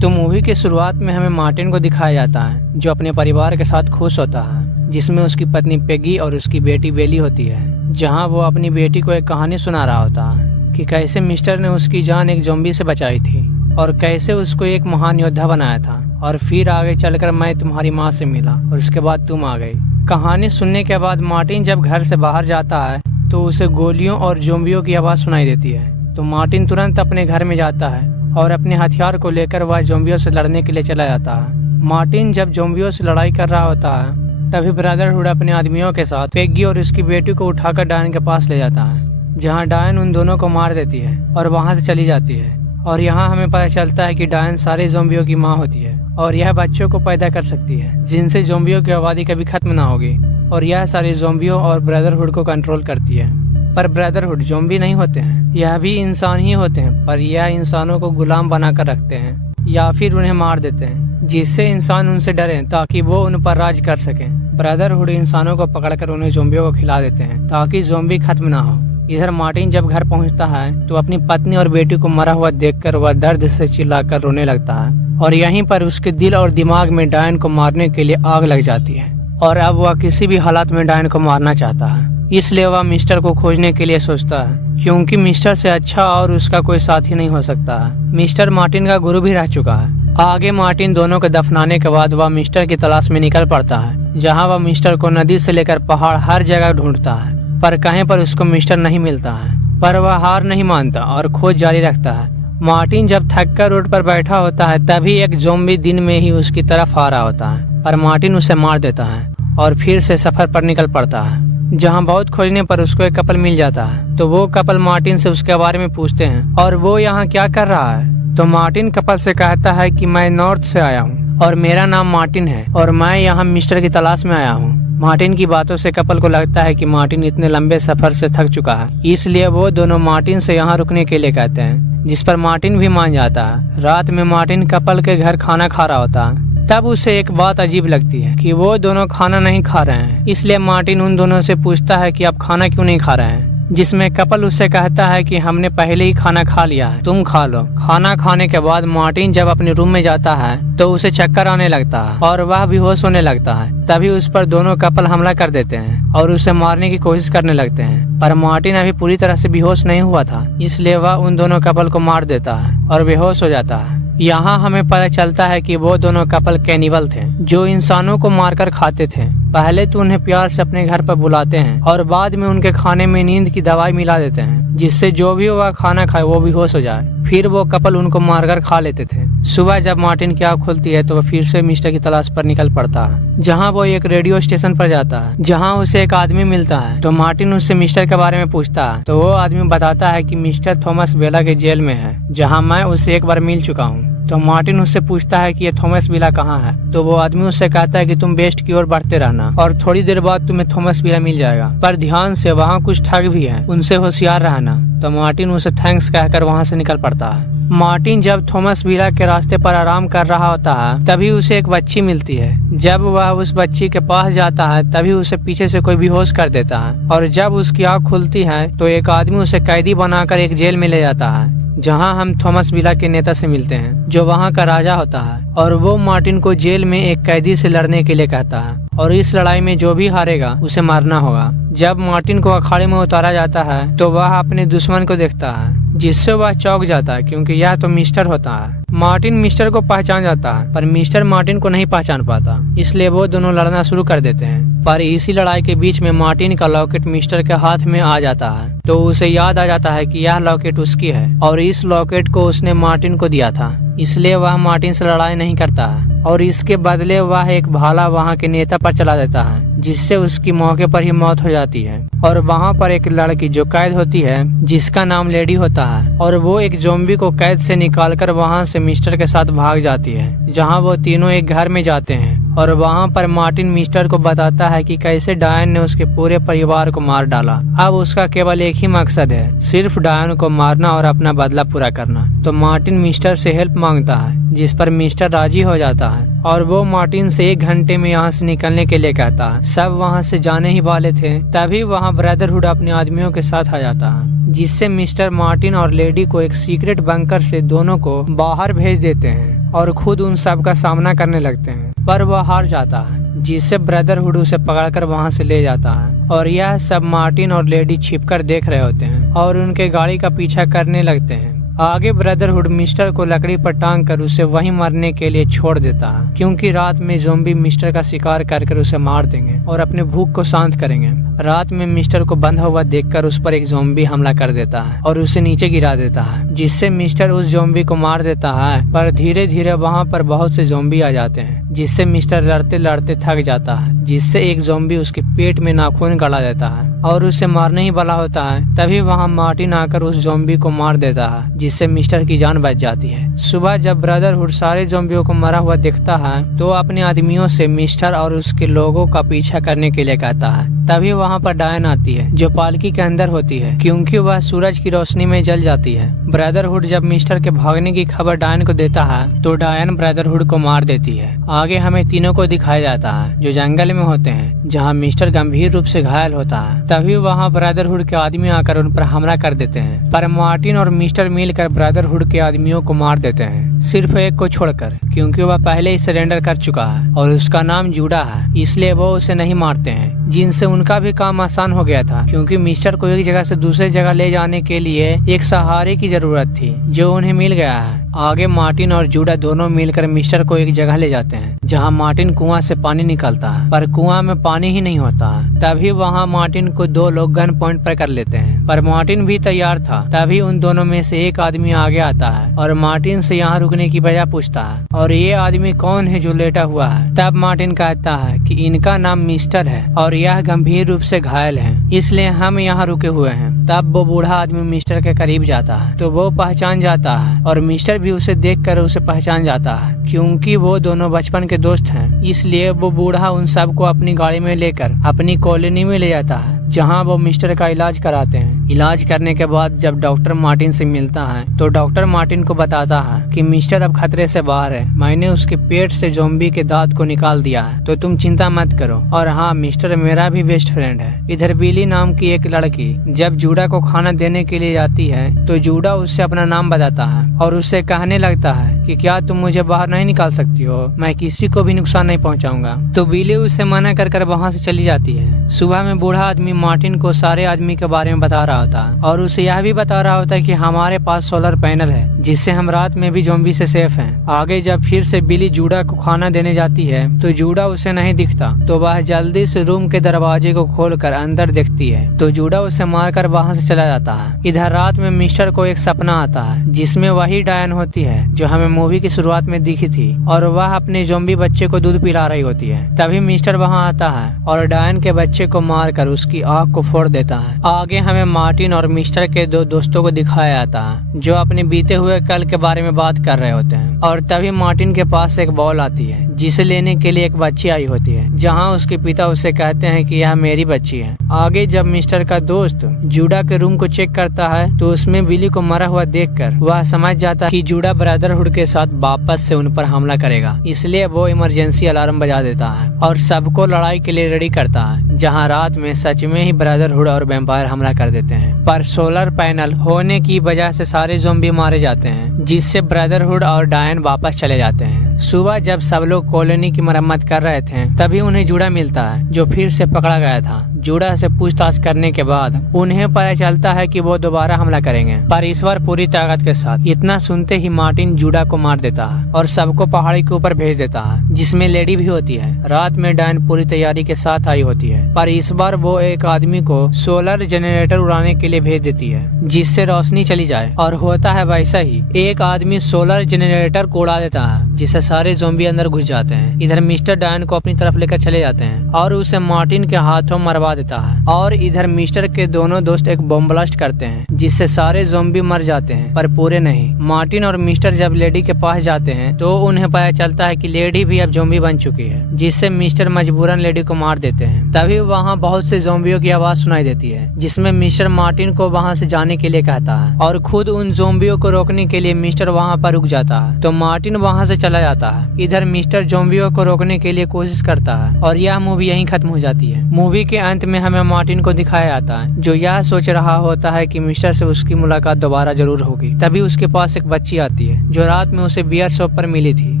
तो मूवी के शुरुआत में हमें मार्टिन को दिखाया जाता है जो अपने परिवार के साथ खुश होता है, जिसमें उसकी पत्नी पेगी और उसकी बेटी बेली होती है, जहां वो अपनी बेटी को एक कहानी सुना रहा होता है कि कैसे मिस्टर ने उसकी जान एक ज़ॉम्बी से बचाई थी और कैसे उसको एक महान योद्धा बनाया था, और फिर आगे चलकर मैं तुम्हारी माँ से मिला और उसके बाद तुम आ गई। कहानी सुनने के बाद मार्टिन जब घर से बाहर जाता है तो उसे गोलियों और ज़ॉम्बियों की आवाज़ सुनाई देती है। तो मार्टिन तुरंत अपने घर में जाता है और अपने हथियार को लेकर वह ज़ॉम्बियों से लड़ने के लिए चला जाता है। मार्टिन जब ज़ॉम्बियों से लड़ाई कर रहा होता है तभी ब्रदरहुड अपने आदमियों के साथ पेगी और उसकी बेटी को उठाकर डायन के पास ले जाता है, जहां डायन उन दोनों को मार देती है और वहां से चली जाती है। और यहाँ हमें पता चलता है कि डायन सारे ज़ॉम्बियों की माँ होती है और यह बच्चों को पैदा कर सकती है जिनसे ज़ॉम्बियों की आबादी कभी खत्म ना होगी, और यह सारे ज़ॉम्बियों और ब्रदरहुड को कंट्रोल करती है। पर ब्रदरहुड ज़ॉम्बी नहीं होते हैं, यह भी इंसान ही होते हैं, पर यह इंसानों को गुलाम बनाकर रखते हैं या फिर उन्हें मार देते हैं जिससे इंसान उनसे डरें ताकि वो उन पर राज कर सकें। ब्रदरहुड इंसानों को पकड़कर उन्हें ज़ॉम्बियों को खिला देते हैं ताकि ज़ॉम्बी खत्म ना हो। इधर मार्टिन जब घर पहुंचता है तो अपनी पत्नी और बेटी को मरा हुआ देखकर वह दर्द से चिल्लाकर रोने लगता है, और यहीं पर उसके दिल और दिमाग में डायन को मारने के लिए आग लग जाती है और अब वह किसी भी हालात में डायन को मारना चाहता है। इसलिए वह मिस्टर को खोजने के लिए सोचता है, क्योंकि मिस्टर से अच्छा और उसका कोई साथी नहीं हो सकता है। मिस्टर मार्टिन का गुरु भी रह चुका है। आगे मार्टिन दोनों को दफनाने के बाद वह मिस्टर की तलाश में निकल पड़ता है, जहाँ वह मिस्टर को नदी से लेकर पहाड़ हर जगह ढूंढता है, पर कहीं पर उसको मिस्टर नहीं मिलता है। पर वह हार नहीं मानता और खोज जारी रखता है। मार्टिन जब थककर रोड पर बैठा होता है तभी एक ज़ॉम्बी दिन में ही उसकी तरफ आ रहा होता है, पर मार्टिन उसे मार देता है और फिर से सफर पर निकल पड़ता है, जहां बहुत खोजने पर उसको एक कपल मिल जाता है। तो वो कपल मार्टिन से उसके बारे में पूछते हैं और वो यहाँ क्या कर रहा है। तो मार्टिन कपल से कहता है कि मैं नॉर्थ से आया हूँ और मेरा नाम मार्टिन है और मैं यहाँ मिस्टर की तलाश में आया हूँ। मार्टिन की बातों से कपल को लगता है कि मार्टिन इतने लंबे सफर से थक चुका है, इसलिए वो दोनों मार्टिन से यहाँ रुकने के लिए कहते हैं, जिस पर मार्टिन भी मान जाता है। रात में मार्टिन कपल के घर खाना खा रहा होता है, तब उसे एक बात अजीब लगती है कि वो दोनों खाना नहीं खा रहे हैं। इसलिए मार्टिन उन दोनों से पूछता है कि आप खाना क्यों नहीं खा रहे हैं, जिसमें कपल उससे कहता है कि हमने पहले ही खाना खा लिया है, तुम खा लो। खाना खाने के बाद मार्टिन जब अपने रूम में जाता है तो उसे चक्कर आने लगता है और वह बेहोश होने लगता है। तभी उस पर दोनों कपल हमला कर देते हैं और उसे मारने की कोशिश करने लगते हैं, पर मार्टिन अभी पूरी तरह से बेहोश नहीं हुआ था, इसलिए वह उन दोनों कपल को मार देता है और बेहोश हो जाता है। यहाँ हमें पता चलता है कि वो दोनों कपल कैनिबल थे जो इंसानों को मारकर खाते थे। पहले तो उन्हें प्यार से अपने घर पर बुलाते हैं और बाद में उनके खाने में नींद की दवाई मिला देते हैं, जिससे जो भी वह खाना खाए वो बेहोश हो जाए। फिर वो कपल उनको मारकर खा लेते थे। सुबह जब मार्टिन की आँख खुलती है तो वह फिर से मिस्टर की तलाश पर निकल पड़ता है, जहाँ वो एक रेडियो स्टेशन पर जाता है, जहाँ उसे एक आदमी मिलता है। तो मार्टिन उससे मिस्टर के बारे में पूछता है, तो वो आदमी बताता है कि मिस्टर थॉमस बेला के जेल में है, जहाँ मैं उससे एक बार मिल चुका हूँ। तो मार्टिन उससे पूछता है कि ये थॉमस विला कहाँ है। तो वो आदमी उससे कहता है कि तुम वेस्ट की ओर बढ़ते रहना और थोड़ी देर बाद तुम्हें थॉमस विला मिल जाएगा, पर ध्यान से वहाँ कुछ ठग भी है, उनसे होशियार रहना। तो मार्टिन उसे थैंक्स कहकर वहाँ से निकल पड़ता है। मार्टिन जब थॉमस विला के रास्ते पर आराम कर रहा होता है तभी उसे एक बच्ची मिलती है। जब वह उस बच्ची के पास जाता है तभी उसे पीछे से कोई बेहोश कर देता है, और जब उसकी आँख खुलती है तो एक आदमी उसे कैदी बनाकर एक जेल में ले जाता है, जहां हम थॉमस विला के नेता से मिलते हैं जो वहां का राजा होता है, और वो मार्टिन को जेल में एक कैदी से लड़ने के लिए कहता है और इस लड़ाई में जो भी हारेगा उसे मारना होगा। जब मार्टिन को अखाड़े में उतारा जाता है तो वह अपने दुश्मन को देखता है, जिससे वह चौंक जाता है क्योंकि यह तो मिस्टर होता है। मार्टिन मिस्टर को पहचान जाता है पर मिस्टर मार्टिन को नहीं पहचान पाता, इसलिए वो दोनों लड़ना शुरू कर देते हैं। पर इसी लड़ाई के बीच में मार्टिन का लॉकेट मिस्टर के हाथ में आ जाता है, तो उसे याद आ जाता है कि यह लॉकेट उसकी है और इस लॉकेट को उसने मार्टिन को दिया था, इसलिए वह मार्टिन से लड़ाई नहीं करता है और इसके बदले वह एक भाला वहाँ के नेता पर चला देता है, जिससे उसकी मौके पर ही मौत हो जाती है। और वहाँ पर एक लड़की जो कैद होती है जिसका नाम लेडी होता है, और वो एक ज़ॉम्बी को कैद से निकालकर वहाँ से मिस्टर के साथ भाग जाती है, जहाँ वो तीनों एक घर में जाते हैं और वहाँ पर मार्टिन मिस्टर को बताता है कि कैसे डायन ने उसके पूरे परिवार को मार डाला। अब उसका केवल एक ही मकसद है, सिर्फ डायन को मारना और अपना बदला पूरा करना। तो मार्टिन मिस्टर से हेल्प मांगता है, जिस पर मिस्टर राजी हो जाता है और वो मार्टिन से 1 घंटे में यहाँ से निकलने के लिए कहता है। सब वहाँ से जाने ही वाले थे, तभी वहाँ ब्रदरहुड अपने आदमियों के साथ आ जाता है, जिससे मिस्टर मार्टिन और लेडी को एक सीक्रेट बंकर से दोनों को बाहर भेज देते हैं और खुद उन सब का सामना करने लगते हैं, पर वह हार जाता है, जिससे ब्रदरहुड उसे पकड़कर वहां से ले जाता है। और यह सब मार्टिन और लेडी छिपकर देख रहे होते हैं और उनके गाड़ी का पीछा करने लगते हैं। आगे ब्रदरहुड मिस्टर को लकड़ी पर टांग कर उसे वहीं मरने के लिए छोड़ देता है, क्योंकि रात में ज़ॉम्बी मिस्टर का शिकार कर उसे मार देंगे और अपने भूख को शांत करेंगे। रात में मिस्टर को बंधा हुआ देखकर उस पर एक ज़ॉम्बी हमला कर देता है और उसे नीचे गिरा देता है, जिससे मिस्टर उस ज़ॉम्बी को मार देता है। पर धीरे धीरे वहाँ पर बहुत से ज़ॉम्बी आ जाते हैं, जिससे मिस्टर लड़ते लड़ते थक जाता है, जिससे एक ज़ॉम्बी उसके पेट में नाखून गड़ा देता है और उसे मारने ही वाला होता है। तभी वहाँ मार्टिन आकर उस ज़ॉम्बी को मार देता है, जिससे मिस्टर की जान बच जाती है। सुबह जब ब्रदरहुड सारे ज़ॉम्बियों को मरा हुआ देखता है तो अपने आदमियों से मिस्टर और उसके लोगों का पीछा करने के लिए कहता है। तभी वहाँ पर डायन आती है, जो पालकी के अंदर होती है, क्योंकि वह सूरज की रोशनी में जल जाती है। ब्रदरहुड जब मिस्टर के भागने की खबर डायन को देता है तो डायन ब्रदरहुड को मार देती है। आगे हमें तीनों को दिखाया जाता है, जो जंगल में होते हैं, जहाँ मिस्टर गंभीर रूप से घायल होता है। तभी वहाँ ब्रदरहुड के आदमी आकर उन पर हमला कर देते हैं, पर मार्टिन और मिस्टर मिलकर ब्रदरहुड के आदमियों को मार देते हैं, सिर्फ एक को छोड़कर, क्योंकि वह पहले ही सरेंडर कर चुका है और उसका नाम जूडा है, इसलिए वो उसे नहीं मारते हैं, जिनसे उनका भी काम आसान हो गया था, क्योंकि मिस्टर को एक जगह से दूसरे जगह ले जाने के लिए एक सहारे की जरूरत थी, जो उन्हें मिल गया है। आगे मार्टिन और जूडा दोनों मिलकर मिस्टर को एक जगह ले जाते हैं, जहां मार्टिन कुआं से पानी निकालता है, पर कुआं में पानी ही नहीं होता है। तभी वहां मार्टिन को दो लोग गन पॉइंट पर कर लेते हैं, पर मार्टिन भी तैयार था। तभी उन दोनों में से एक आदमी आगे आता है और मार्टिन से यहाँ रुकने की वजह पूछता है, और ये आदमी कौन है जो लेटा हुआ है। तब मार्टिन कहता है कि इनका नाम मिस्टर है और यह गंभीर रूप से घायल है, इसलिए हम यहाँ रुके हुए हैं। तब वो बूढ़ा आदमी मिस्टर के करीब जाता है तो वो पहचान जाता है, और मिस्टर भी उसे देखकर उसे पहचान जाता है, क्योंकि वो दोनों बचपन के दोस्त हैं। इसलिए वो बूढ़ा उन सबको अपनी गाड़ी में लेकर अपनी कॉलोनी में ले जाता है, जहां वो मिस्टर का इलाज कराते हैं। इलाज करने के बाद जब डॉक्टर मार्टिन से मिलता है तो डॉक्टर मार्टिन को बताता है कि मिस्टर अब खतरे से बाहर है, मैंने उसके पेट से ज़ॉम्बी के दांत को निकाल दिया है, तो तुम चिंता मत करो। और हाँ, मिस्टर मेरा भी बेस्ट फ्रेंड है। इधर बिली नाम की एक लड़की जब जूडा को खाना देने के लिए जाती है तो जूडा उससे अपना नाम बताता है और उससे कहने लगता है कि क्या तुम मुझे बाहर नहीं निकाल सकती हो, मैं किसी को भी नुकसान नहीं पहुंचाऊंगा। तो बिली उसे मना कर वहां से चली जाती है। सुबह में बूढ़ा आदमी मार्टिन को सारे आदमी के बारे में बता रहा होता है और उसे यह भी बता रहा होता है कि हमारे पास सोलर पैनल है, जिससे हम रात में भी ज़ॉम्बी से सेफ हैं। आगे जब फिर से बिली जूडा को खाना देने जाती है तो जूडा उसे नहीं दिखता, तो वह जल्दी से रूम के दरवाजे को खोलकर अंदर देखती है, तो जूडा उसे मारकर वहां से चला जाता है। इधर रात में मिस्टर को एक सपना आता है, जिसमें वही डायन होती है जो हमें मूवी की शुरुआत में दिखी थी, और वह अपने ज़ॉम्बी बच्चे को दूध पिला रही होती है। तभी मिस्टर वहां आता है और डायन के बच्चे को मारकर उसकी आँख को फोड़ देता है। आगे हमें मार्टिन और मिस्टर के दो दोस्तों को दिखाया जाता है, जो अपने बीते हुए कल के बारे में बात कर रहे होते हैं। और तभी मार्टिन के पास एक बॉल आती है, जिसे लेने के लिए एक बच्ची आई होती है, जहां उसके पिता उसे कहते हैं कि यह मेरी बच्ची है। आगे जब मिस्टर का दोस्त जूडा के रूम को चेक करता है तो उसमें बिली को मरा हुआ देखकर वह समझ जाता है कि जूडा ब्रदरहुड के साथ वापस से उन पर हमला करेगा, इसलिए वो इमरजेंसी अलार्म बजा देता है और सबको लड़ाई के लिए रेडी करता है, जहां रात में सच में ही ब्रदरहुड और वैम्पायर हमला कर देते हैं। पर सोलर पैनल होने की वजह से सारे ज़ॉम्बी मारे जाते हैं, जिससे ब्रदरहुड और डायन वापस चले जाते हैं। सुबह जब सब लोग कॉलोनी की मरम्मत कर रहे थे तभी उन्हें जूडा मिलता है, जो फिर से पकड़ा गया था। जूडा से पूछताछ करने के बाद उन्हें पता चलता है कि वो दोबारा हमला करेंगे, पर इस बार पूरी ताकत के साथ। इतना सुनते ही मार्टिन जूडा को मार देता है और सबको पहाड़ी के ऊपर भेज देता है, जिसमें लेडी भी होती है। रात में डायन पूरी तैयारी के साथ आई होती है, पर इस बार वो एक आदमी को सोलर जनरेटर उड़ाने के लिए भेज देती है, जिससे रोशनी चली जाए। और होता है वैसा ही, एक आदमी सोलर जनरेटर को उड़ा देता है, जिससे सारे ज़ॉम्बी अंदर घुस जाते हैं। इधर मिस्टर डायन को अपनी तरफ लेकर चले जाते हैं और उसे मार्टिन के हाथों मरवा देता है। और इधर मिस्टर के दोनों दोस्त एक बम ब्लास्ट करते हैं, जिससे सारे ज़ॉम्बी मर जाते हैं, पर पूरे नहीं। मार्टिन और मिस्टर जब लेडी के पास जाते हैं तो उन्हें पता चलता है कि लेडी भी अब ज़ॉम्बी बन चुकी है, जिससे मिस्टर मजबूरन लेडी को मार देते हैं। तभी वहाँ बहुत से ज़ॉम्बियों की आवाज सुनाई देती है, जिसमें मिस्टर मार्टिन को वहाँ से जाने के लिए कहता है, और खुद उन ज़ॉम्बियों को रोकने के लिए मिस्टर वहाँ पर रुक जाता है, तो मार्टिन वहाँ से चला जाता है। इधर मिस्टर ज़ॉम्बियों को रोकने के लिए कोशिश करता है और यह मूवी यहीं खत्म हो जाती है। मूवी के अंत अंत में हमें मार्टिन को दिखाया जाता है जो यह सोच रहा होता है कि मिस्टर से उसकी मुलाकात दोबारा जरूर होगी। तभी उसके पास एक बच्ची आती है जो रात में उसे बियर शॉप पर मिली थी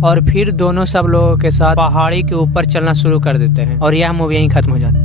और फिर दोनों सब लोगों के साथ पहाड़ी के ऊपर चलना शुरू कर देते हैं और यह मूवी यहीं खत्म हो जाती है।